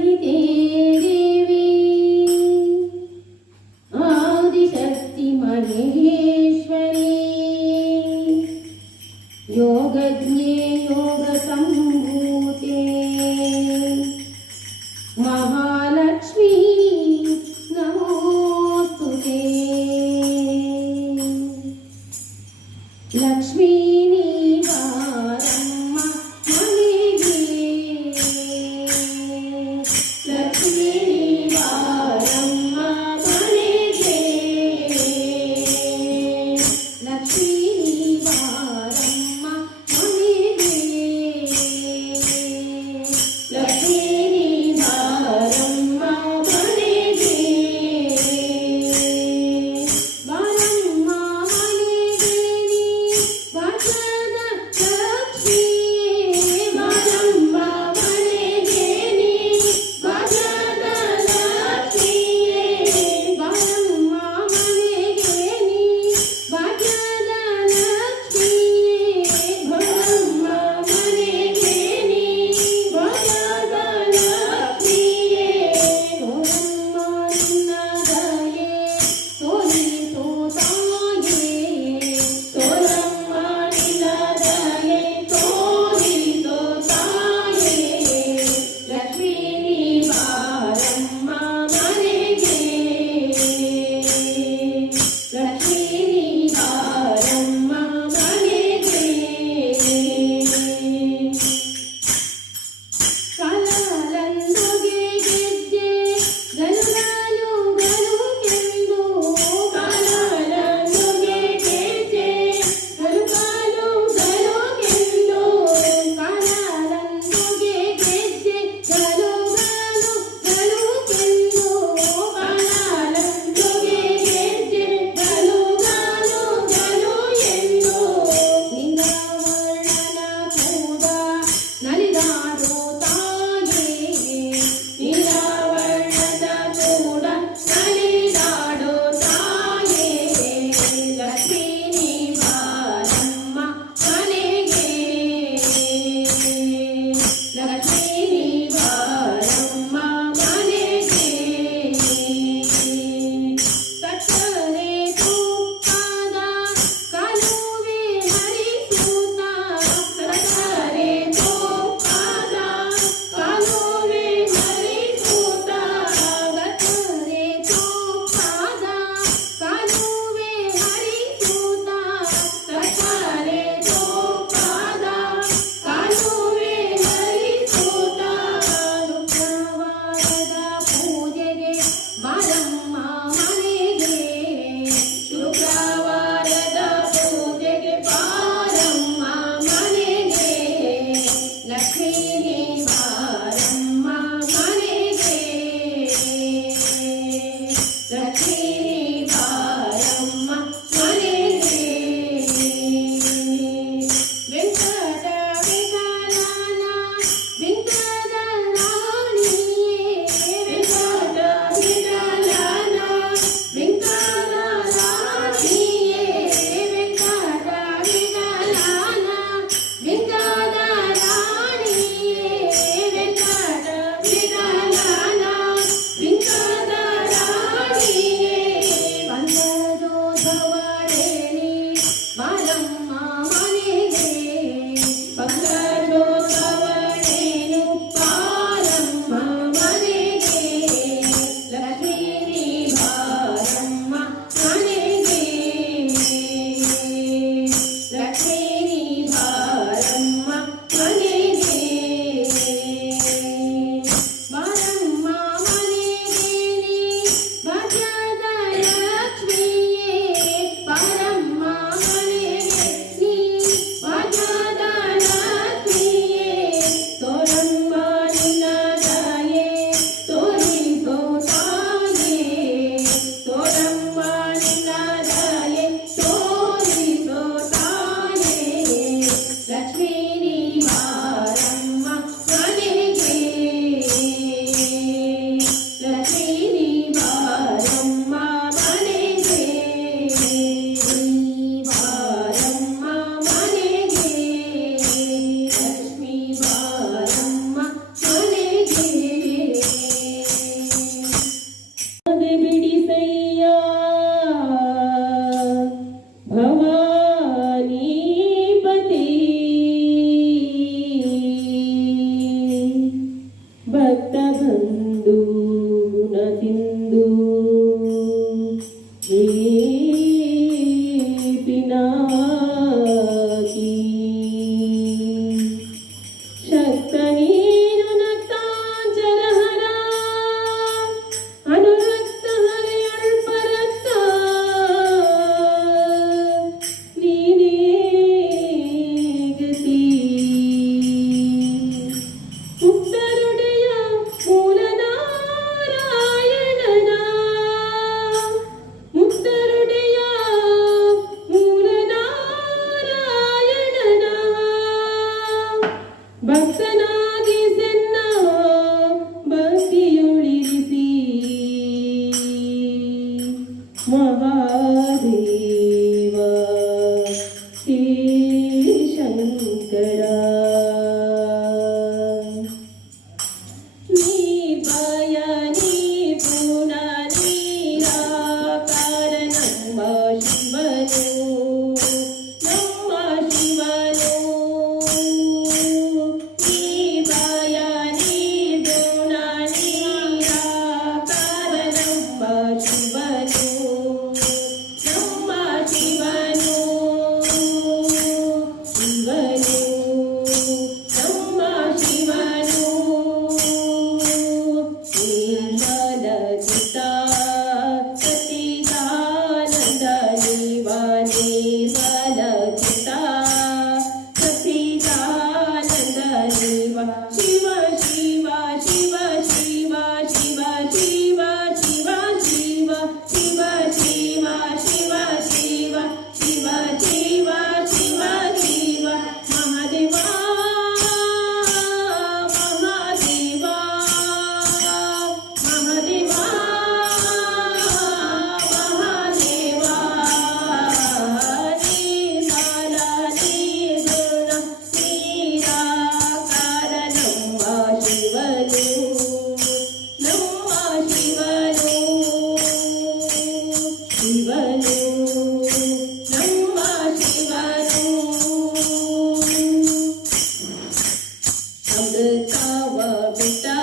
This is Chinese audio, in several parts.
Hare Está.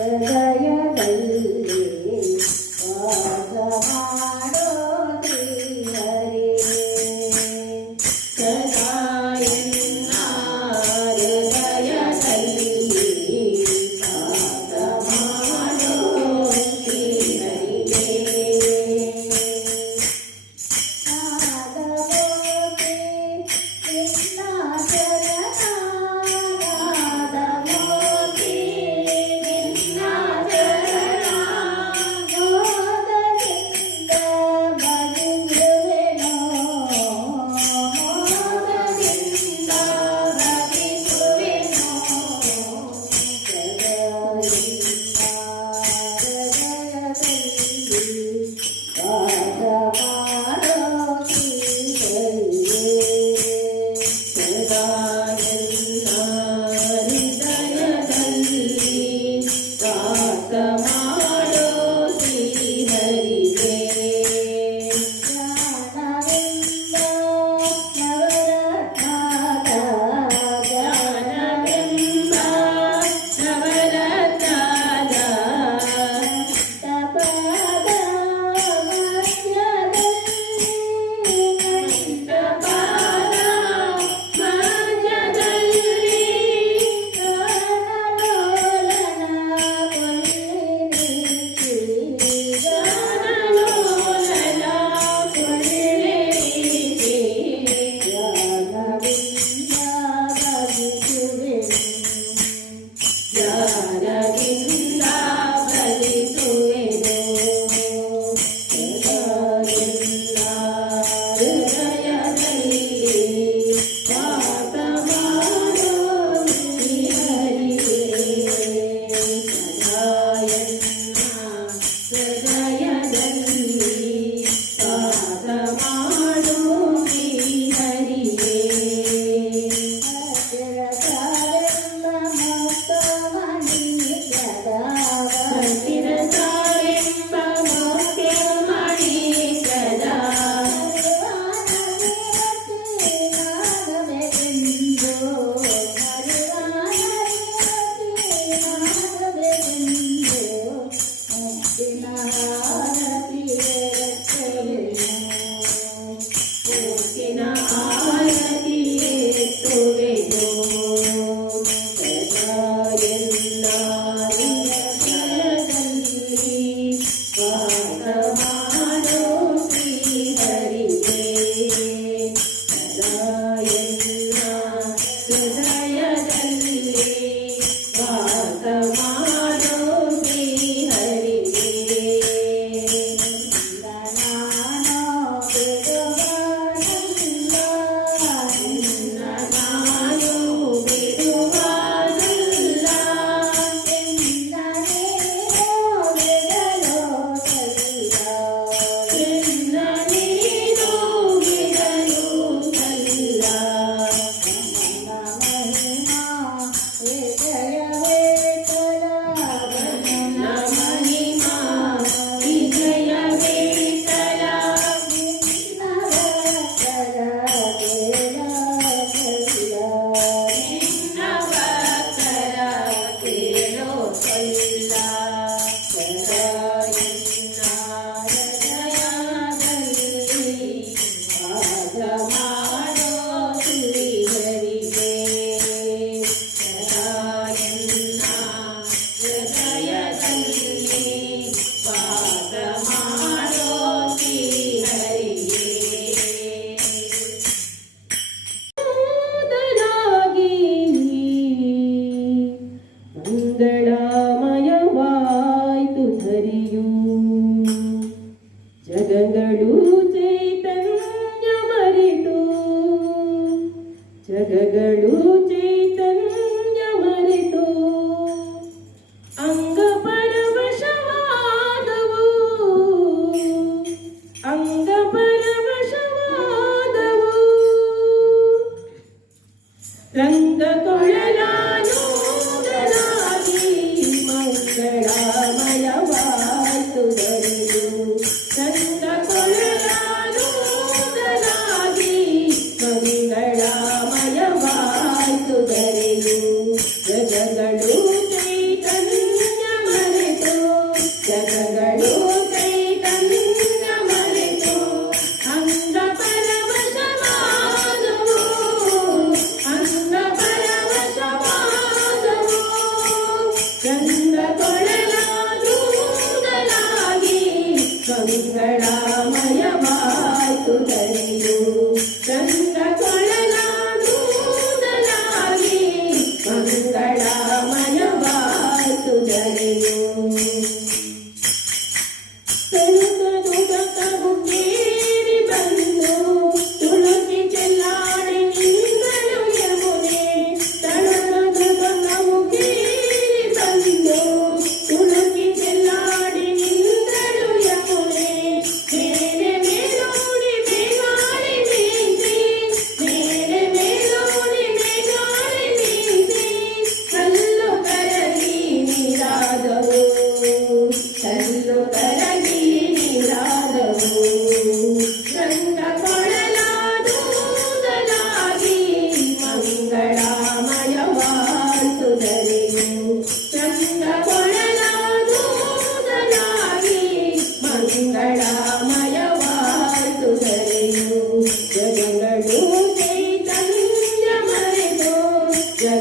我来越美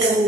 and